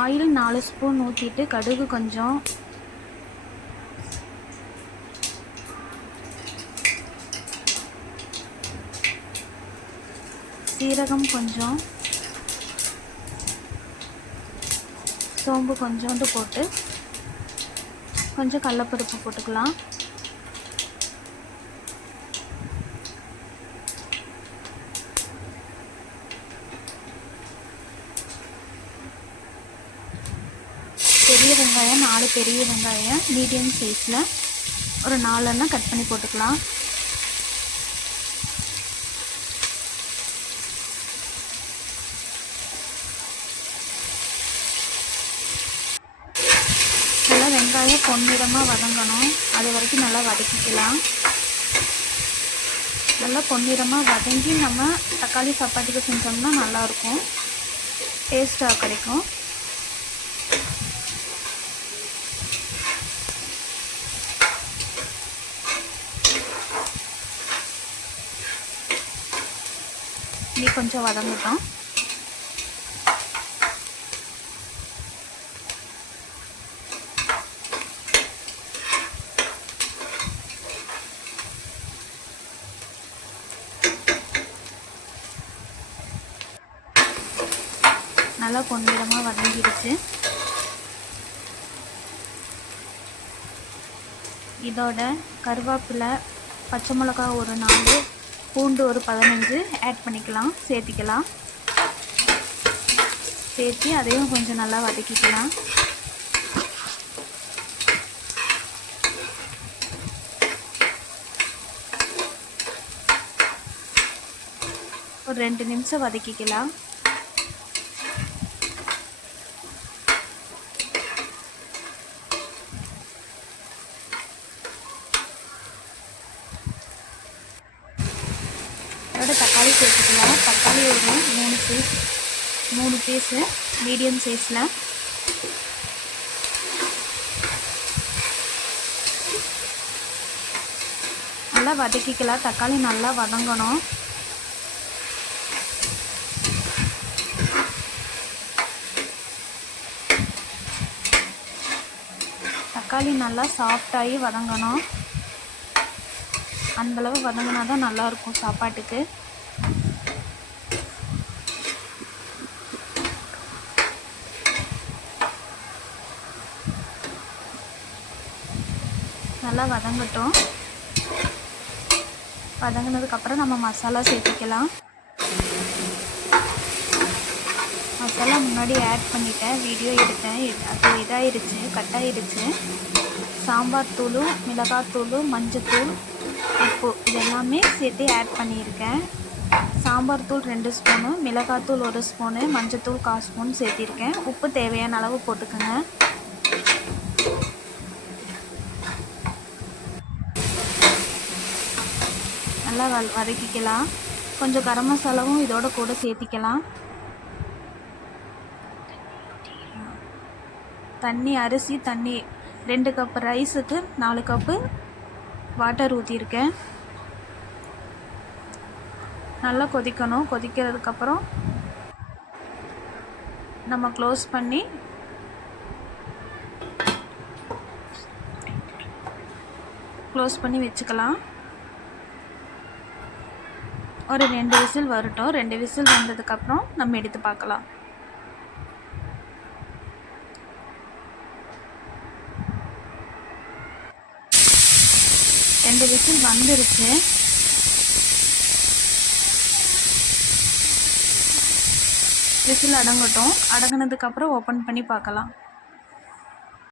Oil 4 spoon ஊற்றிட்டு கடுகு கொஞ்சம், சீரகம் கொஞ்சம், சோம்பு கொஞ்சோண்டு போட்டு கொஞ்சம் கடலப்பருப்பு போட்டுக்கலாம். பெரிய வெங்காயம் 4 பெரிய வெங்காயம் மீடியம் சைஸில் ஒரு 4 கட் பண்ணி போட்டுக்கலாம். நல்லா வெங்காயம் பொன்னிறமாக வதங்கணும், அது வரைக்கும் நல்லா வதக்கிக்கலாம். நல்லா பொன்னிறமாக வதங்கி நம்ம தக்காளி சாப்பாட்டுக்கு செஞ்சோம்னா நல்லாயிருக்கும், டேஸ்ட்டாக கிடைக்கும். நீ கொஞ்சம் வதங்கட்டும். நல்லா பொன்னிறமாக வதங்கிடுச்சு. இதோட கருவேப்பிலை, பச்சை மிளகாய் ஒரு 4, பூண்டு ஒரு 15 ஆட் பண்ணிக்கலாம், சேர்த்திக்கலாம். சேர்த்து அதையும் கொஞ்சம் நல்லா வதக்கிக்கலாம். ஒரு 2 நிமிஷம் வதக்கிக்கலாம். அதோட தக்காளி சேர்த்துக்கலாம். தக்காளி ஒரு 3 பீஸு மீடியம் சைஸில். நல்லா வதக்கிக்கலாம். தக்காளி நல்லா வதங்கணும். தக்காளி நல்லா சாஃப்டாகி வதங்கணும். அந்தளவு வதங்கினா தான் நல்லாயிருக்கும் சாப்பாட்டுக்கு. நல்லா வதங்கட்டும். வதங்கினதுக்கப்புறம் நம்ம மசாலா சேர்த்துக்கலாம். மசாலா முன்னாடி ஆட் பண்ணிட்டேன், வீடியோ எடுத்தேன், அது இதாகிடுச்சு, கட் ஆகிடுச்சு. சாம்பார் தூள், மிளகாத்தூள், மஞ்சத்தூள், உப்பு இதெல்லாமே சேர்த்து ஆட் பண்ணியிருக்கேன். சாம்பார் தூள் 2 ஸ்பூனு, மிளகாத்தூள் 1 ஸ்பூனு, மஞ்சத்தூள் 1/4 ஸ்பூன் சேர்த்திருக்கேன். உப்பு தேவையான அளவு போட்டுக்கோங்க. நல்லா வதக்கிக்கலாம். கொஞ்சம் கரம் மசாலாவும் இதோட கூட சேர்த்திக்கலாம். அரிசி தண்ணி 2 கப் ரைஸுக்கு 4 கப்பு வாட்டர் ஊற்றிருக்கேன். நல்லா கொதிக்கணும். கொதிக்கிறதுக்கப்புறம் நம்ம க்ளோஸ் பண்ணி வச்சுக்கலாம். ஒரு 2 விசில் வரட்டும். 2 விசில் வந்ததுக்கப்புறம் நம்ம எடுத்து பார்க்கலாம். ரெண்டு விசில் வந்துருச்சு. விசில் அடங்கட்டும். அடங்கினதுக்கப்புறம் ஓப்பன் பண்ணி பார்க்கலாம்.